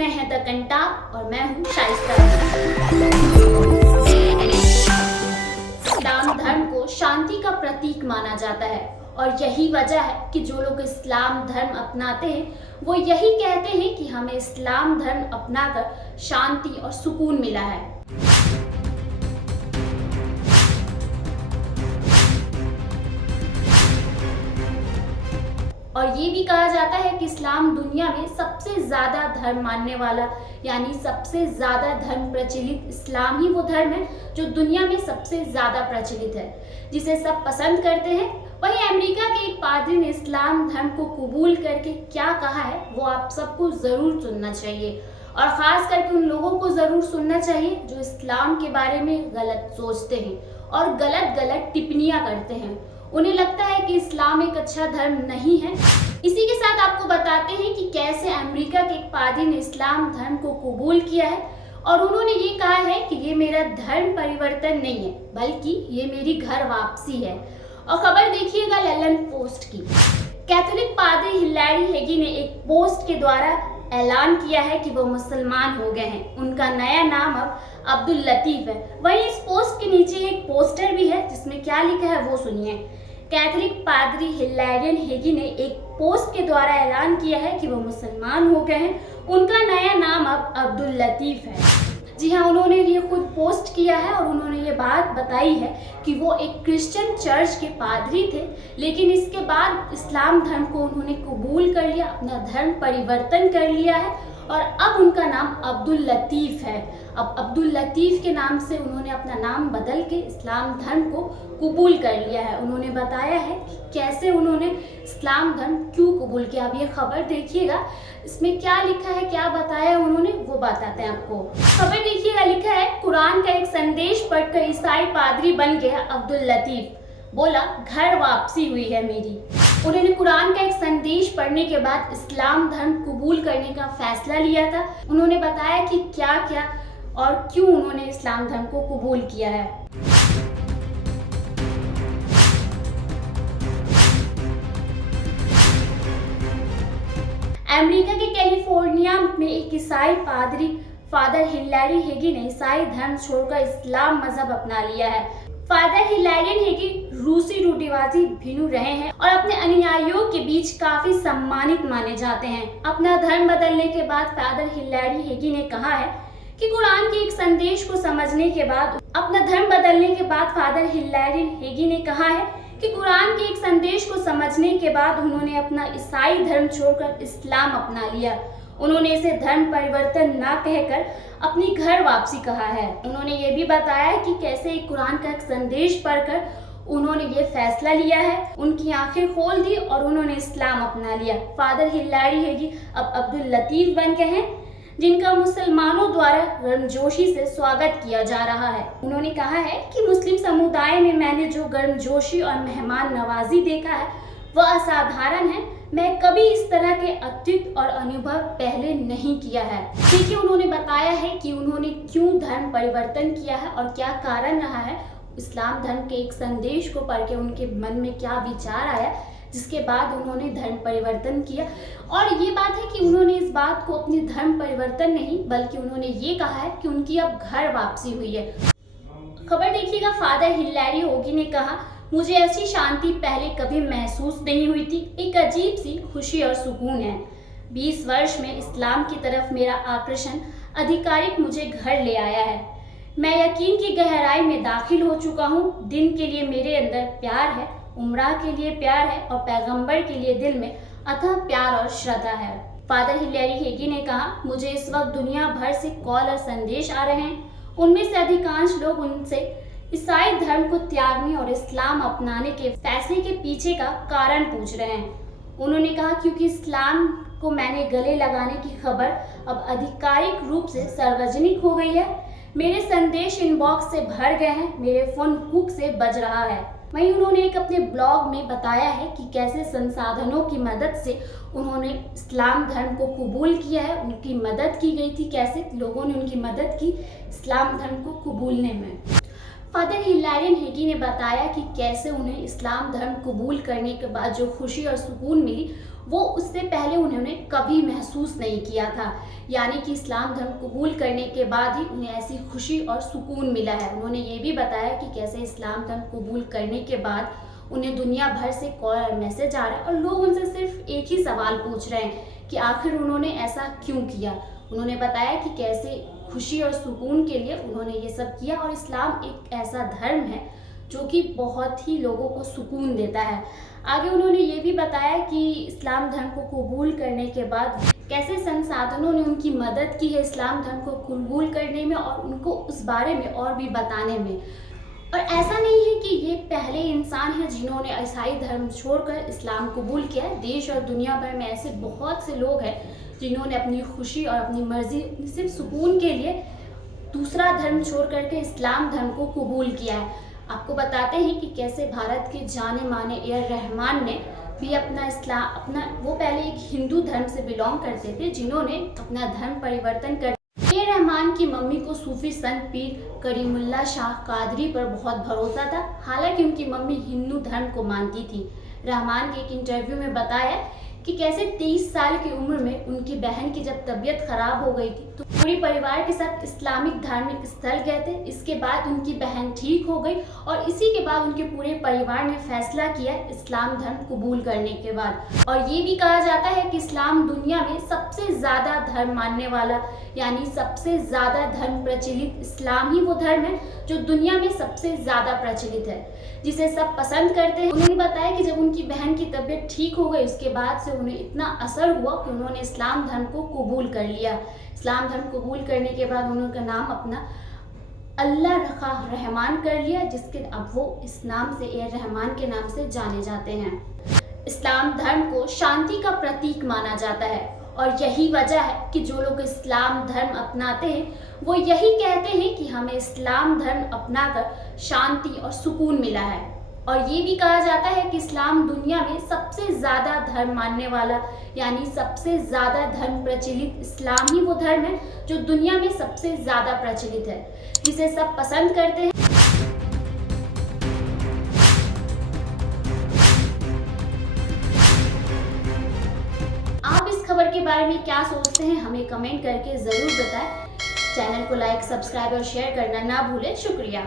रहे हैं द कंटाप और मैं हूँ शाइस्ता। इस्लाम धर्म को शांति का प्रतीक माना जाता है और यही वजह है कि जो लोग इस्लाम धर्म अपनाते हैं वो यही कहते हैं कि हमें इस्लाम धर्म अपनाकर शांति और सुकून मिला है। और ये भी कहा जाता है कि इस्लाम दुनिया में सबसे ज़्यादा धर्म मानने वाला यानी सबसे ज़्यादा धर्म प्रचलित इस्लाम ही वो धर्म है जो दुनिया में सबसे ज़्यादा प्रचलित है, जिसे सब पसंद करते हैं। वहीं अमेरिका के एक पादरी ने इस्लाम धर्म को कबूल करके क्या कहा है वो आप सबको ज़रूर सुनना चाहिए और ख़ास करके उन लोगों को ज़रूर सुनना चाहिए जो इस्लाम के बारे में गलत सोचते हैं और गलत टिप्पणियाँ करते हैं। उन्हें लगता है कि इस्लाम एक अच्छा धर्म नहीं है। इसी के साथ आपको बताते हैं कि कैसे अमेरिका के एक पादरी ने इस्लाम धर्म को कबूल किया है और उन्होंने ये कहा है कि ये मेरा धर्म परिवर्तन नहीं है बल्कि ये मेरी घर वापसी है। और खबर देखिएगा लंदन पोस्ट की। कैथोलिक पादरी हिलैरी हेगी ने एक पोस्ट के द्वारा ऐलान किया है कि वो मुसलमान हो गए हैं। उनका नया नाम अब अब्दुल लतीफ है। वहीं इस पोस्ट के नीचे एक पोस्टर भी है जिसमें क्या लिखा है वो सुनिए। कैथोलिक पादरी हिलैरियन हेगी ने एक पोस्ट के द्वारा ऐलान किया है कि वो मुसलमान हो गए हैं। उनका नया नाम अब अब्दुल लतीफ है। जी हाँ, उन्होंने ये खुद पोस्ट किया है और उन्होंने ये बात बताई है कि वो एक क्रिश्चियन चर्च के पादरी थे, लेकिन इसके बाद इस्लाम धर्म को उन्होंने कबूल कर लिया, अपना धर्म परिवर्तन कर लिया है और अब उनका नाम अब्दुल लतीफ है। अब अब्दुल लतीफ के नाम से उन्होंने अपना नाम बदल के इस्लाम धर्म को कबूल कर लिया है। उन्होंने बताया है कि कैसे उन्होंने इस्लाम धर्म क्यों कबूल किया। अब ये खबर देखिएगा, इसमें क्या लिखा है, क्या बताया उन्होंने वो बताते हैं आपको। खबर देखिएगा, लिखा है कुरान का एक संदेश पढ़कर ईसाई पादरी बन गया अब्दुल लतीफ, बोला घर वापसी हुई है मेरी। उन्होंने कुरान का एक संदेश पढ़ने के बाद इस्लाम धर्म कबूल करने का फैसला लिया था। उन्होंने बताया कि क्या क्या और क्यों उन्होंने इस्लाम धर्म को कबूल किया है। अमेरिका के कैलिफोर्निया में एक ईसाई पादरी फादर हिलैरी हेगी ने ईसाई धर्म छोड़कर इस्लाम मजहब अपना लिया है। फादर हिलैरियन हेगी रूसी रूढ़िवादी भिनु रहे हैं और अपने अनुयायियों के बीच काफी सम्मानित माने जाते हैं। अपना धर्म बदलने के बाद फादर हिलैरी हेगी ने कहा है कि कुरान के एक संदेश को समझने के बाद फादर हिलैरी हेगी ने कहा है कि कुरान के एक संदेश को समझने के बाद उन्होंने अपना ईसाई धर्म छोड़कर इस्लाम अपना लिया। उन्होंने इसे धर्म परिवर्तन ना कहकर अपनी घर वापसी कहा है। उन्होंने ये भी बताया कि कैसे एक कुरान का एक संदेश पढ़कर उन्होंने ये फैसला लिया है, उनकी आंखें खोल दी और उन्होंने इस्लाम अपना लिया। फादर हिलैरी हेगी अब अब्दुल लतीफ बन गए हैं, जिनका मुसलमानों द्वारा गर्मजोशी से स्वागत किया जा रहा है। उन्होंने कहा है कि मुस्लिम समुदाय में मैंने जो गर्मजोशी और मेहमान नवाजी देखा है वह असाधारण है। मैं कभी इस तरह के अतिथि और अनुभव पहले नहीं किया है। देखिए, उन्होंने बताया है कि उन्होंने क्यों धर्म परिवर्तन किया है और क्या कारण रहा है। इस्लाम धर्म के एक संदेश को पढ़ के उनके मन में क्या विचार आया, जिसके बाद उन्होंने धर्म परिवर्तन किया। और ये बात है कि उन्होंने इस बात को अपनी धर्म परिवर्तन नहीं बल्कि उन्होंने ये कहा है कि उनकी अब घर वापसी हुई है। खबर देखिएगा, फादर हिलैरी हेगी ने कहा, मुझे ऐसी शांति पहले कभी महसूस नहीं हुई थी। एक अजीब सी खुशी और सुकून है। 20 वर्ष में इस्लाम की तरफ मेरा आकर्षण आधिकारिक मुझे घर ले आया है। मैं यकीन की गहराई में दाखिल हो चुका हूँ। दिन के लिए मेरे अंदर प्यार है, उम्रा के लिए प्यार है और पैगंबर के लिए दिल में अथाह प्यार और श्रद्धा है। फादर हिलैरी हेगी ने कहा, मुझे इस वक्त दुनिया भर से कॉल और संदेश आ रहे हैं। उनमें से अधिकांश लोग उनसे ईसाई धर्म को त्यागने और इस्लाम अपनाने के फैसले के पीछे का कारण पूछ रहे हैं। उन्होंने कहा, क्योंकि इस्लाम को मैंने गले लगाने की खबर अब आधिकारिक रूप से सार्वजनिक हो गई है। मेरे संदेश इनबॉक्स से भर गए हैं, मेरे फोन हुक से बज रहा है। वहीं उन्होंने एक अपने ब्लॉग में बताया है कि कैसे संसाधनों की मदद से उन्होंने इस्लाम धर्म को कबूल किया है, उनकी मदद की गई थी, कैसे लोगों ने उनकी मदद की इस्लाम धर्म को कबूलने में। फादर हिलैरियन हेगी ने बताया कि कैसे उन्हें इस्लाम धर्म कबूल करने के बाद जो खुशी और सुकून मिली वो उससे पहले उन्होंने कभी महसूस नहीं किया था। यानी कि इस्लाम धर्म कबूल करने के बाद ही उन्हें ऐसी खुशी और सुकून मिला है। उन्होंने ये भी बताया कि कैसे इस्लाम धर्म कबूल करने के बाद उन्हें दुनिया भर से कॉल और मैसेज आ रहा है और लोग उनसे सिर्फ एक ही सवाल पूछ रहे हैं कि आखिर उन्होंने ऐसा क्यों किया। उन्होंने बताया कि कैसे खुशी और सुकून के लिए उन्होंने ये सब किया और इस्लाम एक ऐसा धर्म है जो कि बहुत ही लोगों को सुकून देता है। आगे उन्होंने ये भी बताया कि इस्लाम धर्म को कबूल करने के बाद कैसे संसाधनों ने उनकी मदद की है इस्लाम धर्म को कबूल करने में और उनको उस बारे में और भी बताने में। और ऐसा नहीं है कि ये पहले इंसान हैं जिन्होंने ईसाई धर्म छोड़कर इस्लाम कबूल किया है। देश और दुनिया भर में ऐसे बहुत से लोग हैं जिन्होंने अपनी खुशी और अपनी मर्जी सिर्फ सुकून के लिए दूसरा धर्म छोड़ करके इस्लाम धर्म को कबूल किया है। आपको बताते हैं कि कैसे भारत के जाने माने ए रहमान ने भी अपना वो पहले एक हिंदू धर्म से बिलोंग करते थे जिन्होंने अपना धर्म परिवर्तन कर ए रहमान की मम्मी को सूफी संत पीर करीमुल्लाह शाह कादरी पर बहुत भरोसा था। हालांकि उनकी मम्मी हिंदू धर्म को मानती थी। रहमान के एक इंटरव्यू में बताया कि कैसे 23 साल की उम्र में उनकी बहन की जब तबीयत खराब हो गई थी तो पूरे परिवार के साथ इस्लामिक धार्मिक स्थल गए थे। इसके बाद उनकी बहन ठीक हो गई और इसी के बाद उनके पूरे परिवार ने फैसला किया इस्लाम धर्म कबूल करने के बाद। और ये भी कहा जाता है कि इस्लाम दुनिया में सबसे ज़्यादा धर्म मानने वाला यानी सबसे ज़्यादा धर्म प्रचलित इस्लाम ही वो धर्म है जो दुनिया में सबसे ज़्यादा प्रचलित है, जिसे सब पसंद करते हैं। उन्होंने बताया कि जब उनकी बहन की तबीयत ठीक हो गई उसके बाद से उन्हें इतना असर हुआ कि उन्होंने इस्लाम धर्म को कबूल कर लिया। इस्लाम धर्म कबूल करने के बाद उन्होंने नाम अपना अल्लाह रखा रहमान कर लिया, जिसके अब वो इस नाम से ए रहमान के नाम से जाने जाते हैं। इस्लाम धर्म को शांति का प्रतीक माना जाता है और यही वजह है कि जो लोग इस्लाम धर्म अपनाते हैं वो यही कहते हैं कि हमें इस्लाम धर्म अपनाकर शांति और सुकून मिला है। और ये भी कहा जाता है कि इस्लाम दुनिया में सबसे ज़्यादा धर्म मानने वाला यानी सबसे ज़्यादा धर्म प्रचलित इस्लाम ही वो धर्म है जो दुनिया में सबसे ज़्यादा प्रचलित है, जिसे सब पसंद करते हैं। आप इस खबर के बारे में क्या सोचते हैं हमें कमेंट करके ज़रूर बताएं। चैनल को लाइक, सब्सक्राइब और शेयर करना ना भूलें। शुक्रिया।